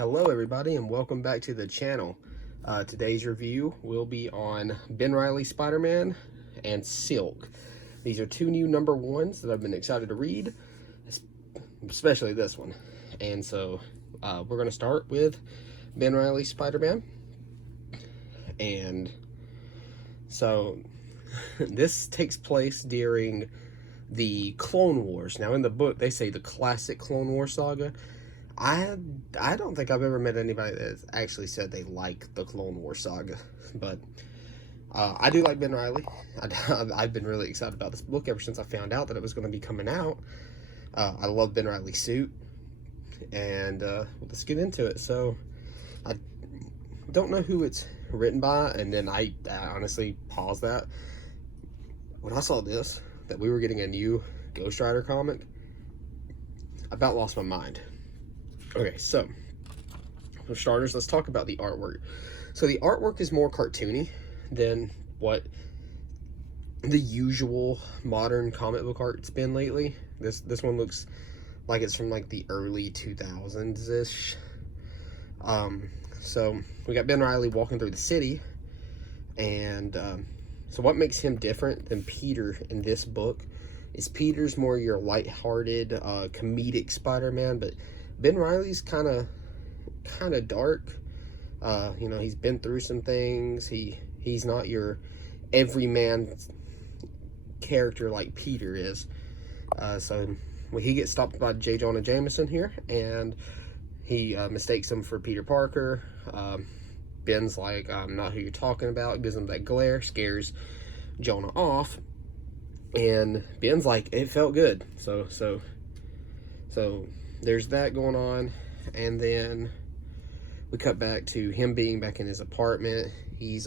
Hello everybody and welcome back to the channel. Today's review will be on Ben Reilly Spider-Man and Silk. These are two new number ones that I've been excited to read, especially this one. And so we're going to start with Ben Reilly Spider-Man. And so this takes place during the Clone Wars. Now in the book they say the classic Clone Wars saga. I don't think I've ever met anybody that's actually said they like the Clone Wars saga, but I do like Ben Reilly. I've been really excited about this book ever since I found out that it was going to be coming out. I love Ben Reilly's suit, and let's get into it. So I don't know who it's written by, and then I honestly paused that when I saw this, that we were getting a new Ghost Rider comic. I about lost my mind. Okay, so for starters, let's talk about the artwork. So the artwork is more cartoony than what the usual modern comic book art's been lately. This one looks like it's from like the early 2000s-ish. So we got Ben Reilly walking through the city, and so what makes him different than Peter in this book is Peter's more your lighthearted, comedic Spider-Man, but Ben Reilly's kind of dark. You know, he's been through some things. He's not your everyman character like Peter is. So when he gets stopped by J. Jonah Jameson here, and he mistakes him for Peter Parker. Ben's like, I'm not who you're talking about. Gives him that glare, scares Jonah off, and Ben's like, it felt good. So there's that going on, and then we cut back to him being back in his apartment. He's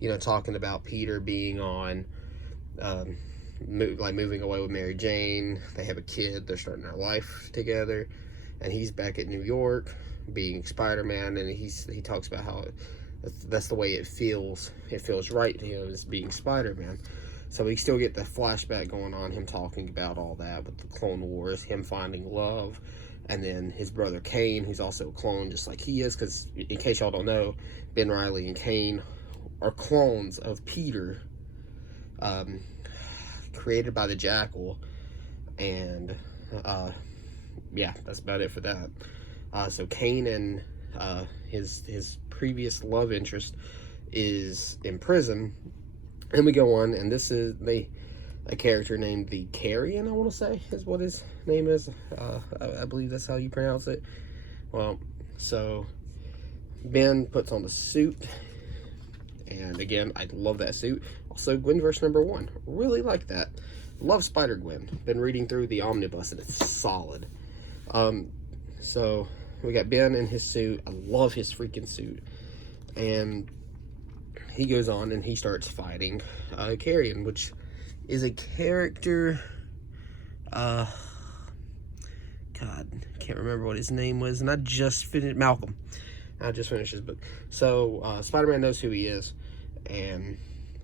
you know, talking about Peter being on moving away with Mary Jane. They have a kid, they're starting their life together, and he's back at New York being Spider-Man, and he talks about how that's the way it feels right to him, as being Spider-Man. So we still get the flashback going on, him talking about all that with the Clone Wars, him finding love, and then his brother Kane, who's also a clone just like he is, because in case y'all don't know, Ben Reilly and Kane are clones of Peter, created by the Jackal, and yeah, that's about it for that. So Kane and his previous love interest is in prison. And we go on, and this is a character named the Carrion, I want to say, is what his name is. I believe that's how you pronounce it. Well, so Ben puts on the suit, and again, I love that suit. Also, Gwenverse #1, really like that. Love Spider-Gwen. Been reading through the omnibus, and it's solid. So we got Ben in his suit. I love his freaking suit, and he goes on and he starts fighting Carrion, which is a character, God, can't remember what his name was, and I just finished, Malcolm. I just finished his book. So Spider-Man knows who he is, and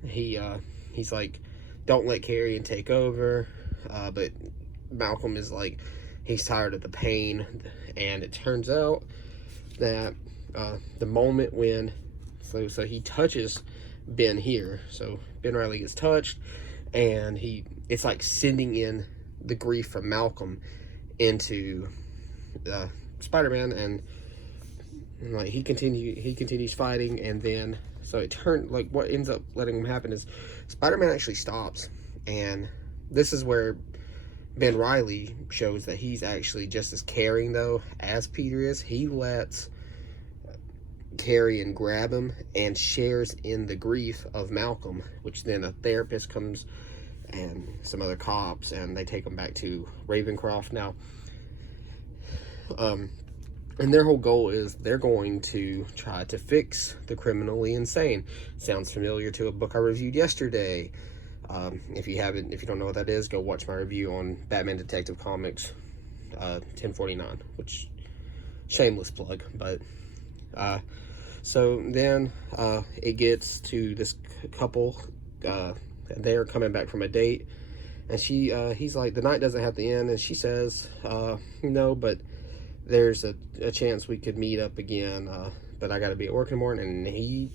he's like, don't let Carrion take over, but Malcolm is like, he's tired of the pain, and it turns out that the moment when so he touches Ben here. So Ben Reilly gets touched, and it's like sending in the grief from Malcolm into Spider-Man, and like he continues fighting, and then so it turned, like, what ends up letting him happen is Spider-Man actually stops, and this is where Ben Reilly shows that he's actually just as caring though as Peter is. He lets Carrion grab him and shares in the grief of Malcolm, which then a therapist comes and some other cops, and they take him back to Ravencroft now. And their whole goal is they're going to try to fix the criminally insane. Sounds familiar to a book I reviewed yesterday. If you don't know what that is, go watch my review on Batman Detective Comics 1049, which, shameless plug, but so then it gets to this couple. They're coming back from a date, and he's like, the night doesn't have to end, and she says, no, but there's a chance we could meet up again, but I got to be at work in the morning. And he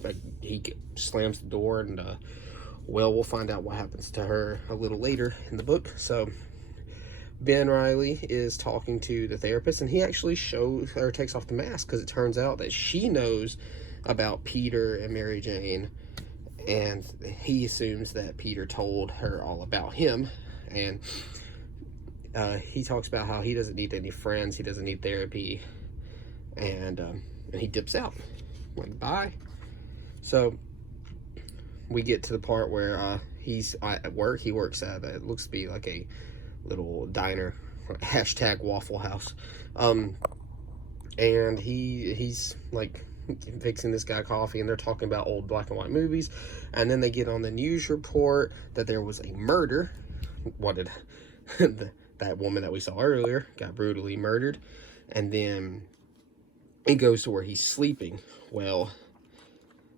slams the door, and well, we'll find out what happens to her a little later in the book. So Ben Reilly is talking to the therapist, and he actually shows or takes off the mask, because it turns out that she knows about Peter and Mary Jane, and he assumes that Peter told her all about him. And he talks about how he doesn't need any friends, he doesn't need therapy, and he dips out, like, bye. So we get to the part where he's at work. He works at it looks to be like a little diner, hashtag Waffle House, and he's like fixing this guy coffee, and they're talking about old black and white movies. And then they get on the news report that there was a murder. What did that woman that we saw earlier got brutally murdered. And then it goes to where he's sleeping. Well,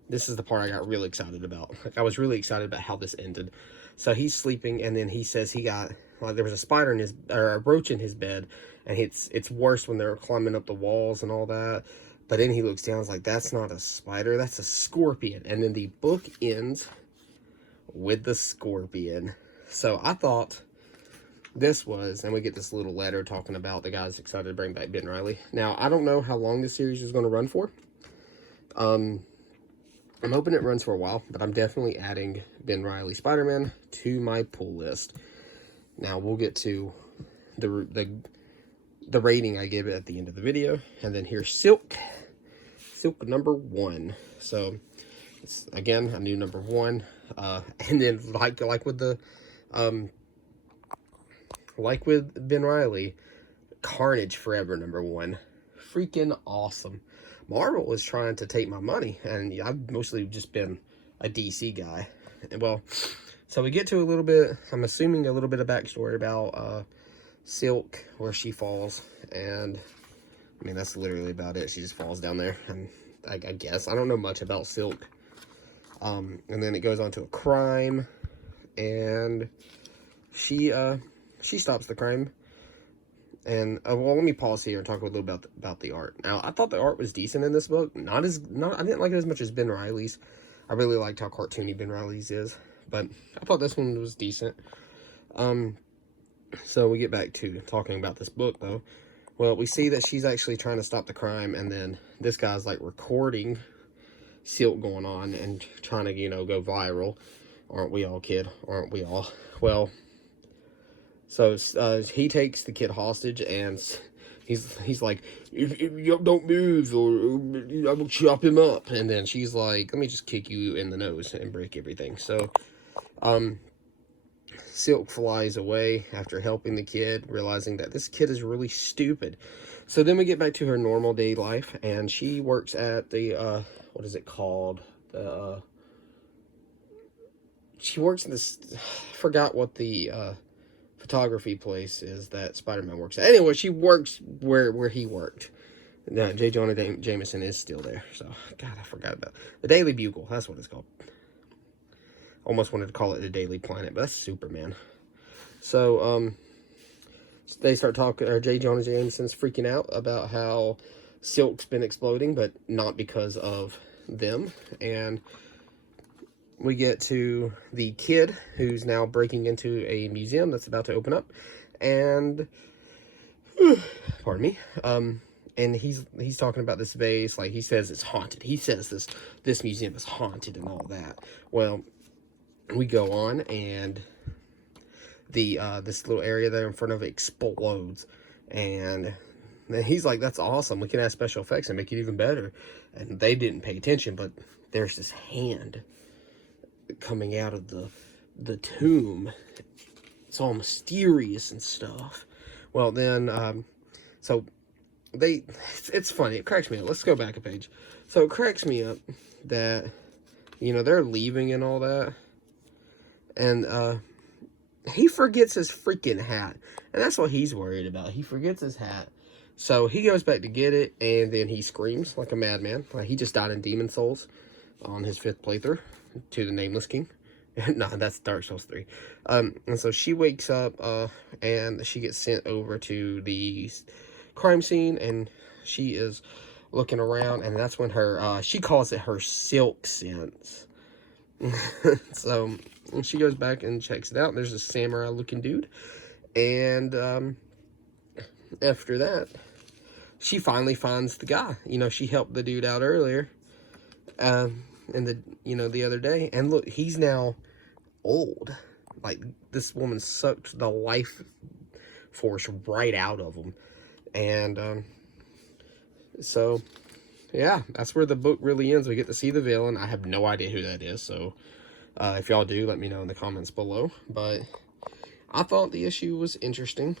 this is the part I got really excited about. Like, I was really excited about how this ended. So he's sleeping, and then he says he got, like, there was a spider in his, or a roach in his bed, and it's worse when they're climbing up the walls and all that. But then he looks down and is like, that's not a spider, that's a scorpion. And then the book ends with the scorpion. So I thought this was, and we get this little letter talking about the guy's excited to bring back Ben Reilly. Now, I don't know how long this series is going to run for. I'm hoping it runs for a while, but I'm definitely adding Ben Reilly Spider-Man to my pull list. Now, we'll get to the rating I give it at the end of the video. And then here's Silk number 1. So it's, again, a new number 1. And then like with the like with Ben Reilly, Carnage Forever number 1. Freaking awesome. Marvel is trying to take my money, and I've mostly just been a DC guy. And, well, so we get to a little bit, I'm assuming a little bit of backstory about Silk, where she falls, and I mean, that's literally about it. She just falls down there, and I guess I don't know much about Silk. And then it goes on to a crime, and she stops the crime. And well, let me pause here and talk a little about the art. Now, I thought the art was decent in this book. I didn't like it as much as Ben Reilly's. I really liked how cartoony Ben Reilly's is, but I thought this one was decent. So we get back to talking about this book, though. Well, we see that she's actually trying to stop the crime, and then this guy's like recording Silk going on and trying to, go viral. Aren't we all, kid? Aren't we all? Well, so he takes the kid hostage, and he's like, if you don't move, or I will chop him up. And then she's like, let me just kick you in the nose and break everything. So Silk flies away after helping the kid, realizing that this kid is really stupid. So then we get back to her normal day life, and she works at the what is it called? She works in this, I forgot what the photography place is that Spider-Man works at. Anyway, she works where he worked. J. Jonah Jameson is still there. So, God, I forgot about the Daily Bugle. That's what it's called. Almost wanted to call it the Daily Planet, but that's Superman. So, they start talking, or J. Jonah Jameson's freaking out about how Silk's been exploding, but not because of them. And we get to the kid who's now breaking into a museum that's about to open up, and pardon me, and he's talking about this vase, like he says it's haunted. He says this museum is haunted and all that. Well, we go on, and the this little area there in front of it explodes, and then he's like, that's awesome, we can add special effects and make it even better. And they didn't pay attention, but there's this hand coming out of the tomb. It's all mysterious and stuff. Well, then so it's funny, it cracks me up. Let's go back a page. So it cracks me up that they're leaving and all that, and he forgets his freaking hat, and that's what he's worried about. He forgets his hat. So he goes back to get it, and then he screams like a madman. Like he just died in Demon Souls on his 5th playthrough to the Nameless King. No, that's Dark Souls 3. And so she wakes up, and she gets sent over to the crime scene, and she is looking around, and that's when her, she calls it her silk sense. So she goes back and checks it out, and there's a samurai looking dude, and after that, she finally finds the guy. You know, she helped the dude out earlier, in the, you know, the other day, and look, he's now old. Like, this woman sucked the life force right out of him. And so yeah, that's where the book really ends. We get to see the villain. I have no idea who that is, so if y'all do, let me know in the comments below. But I thought the issue was interesting.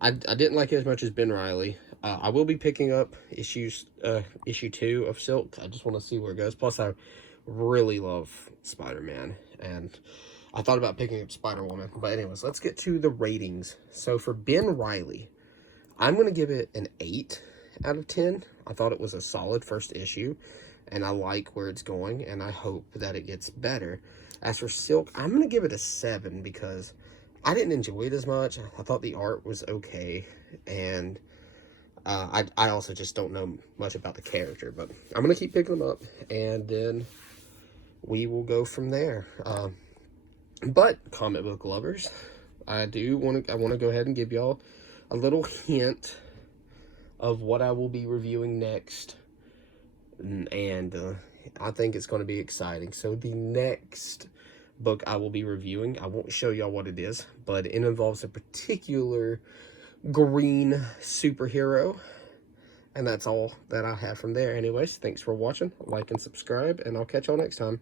I didn't like it as much as Ben Reilly. I will be picking up issue 2 of Silk. I just want to see where it goes. Plus, I really love Spider-Man, and I thought about picking up Spider-Woman. But anyways, let's get to the ratings. So for Ben Reilly, I'm going to give it an 8 out of 10. I thought it was a solid first issue, and I like where it's going, and I hope that it gets better. As for Silk, I'm going to give it a 7 because I didn't enjoy it as much. I thought the art was okay, and I also just don't know much about the character, but I'm going to keep picking them up, and then we will go from there. But comic book lovers, I want to go ahead and give y'all a little hint of what I will be reviewing next, and I think it's going to be exciting. So the next book I will be reviewing, I won't show y'all what it is, but it involves a particular green superhero, and that's all that I have from there. Anyways, thanks for watching, like and subscribe, and I'll catch y'all next time.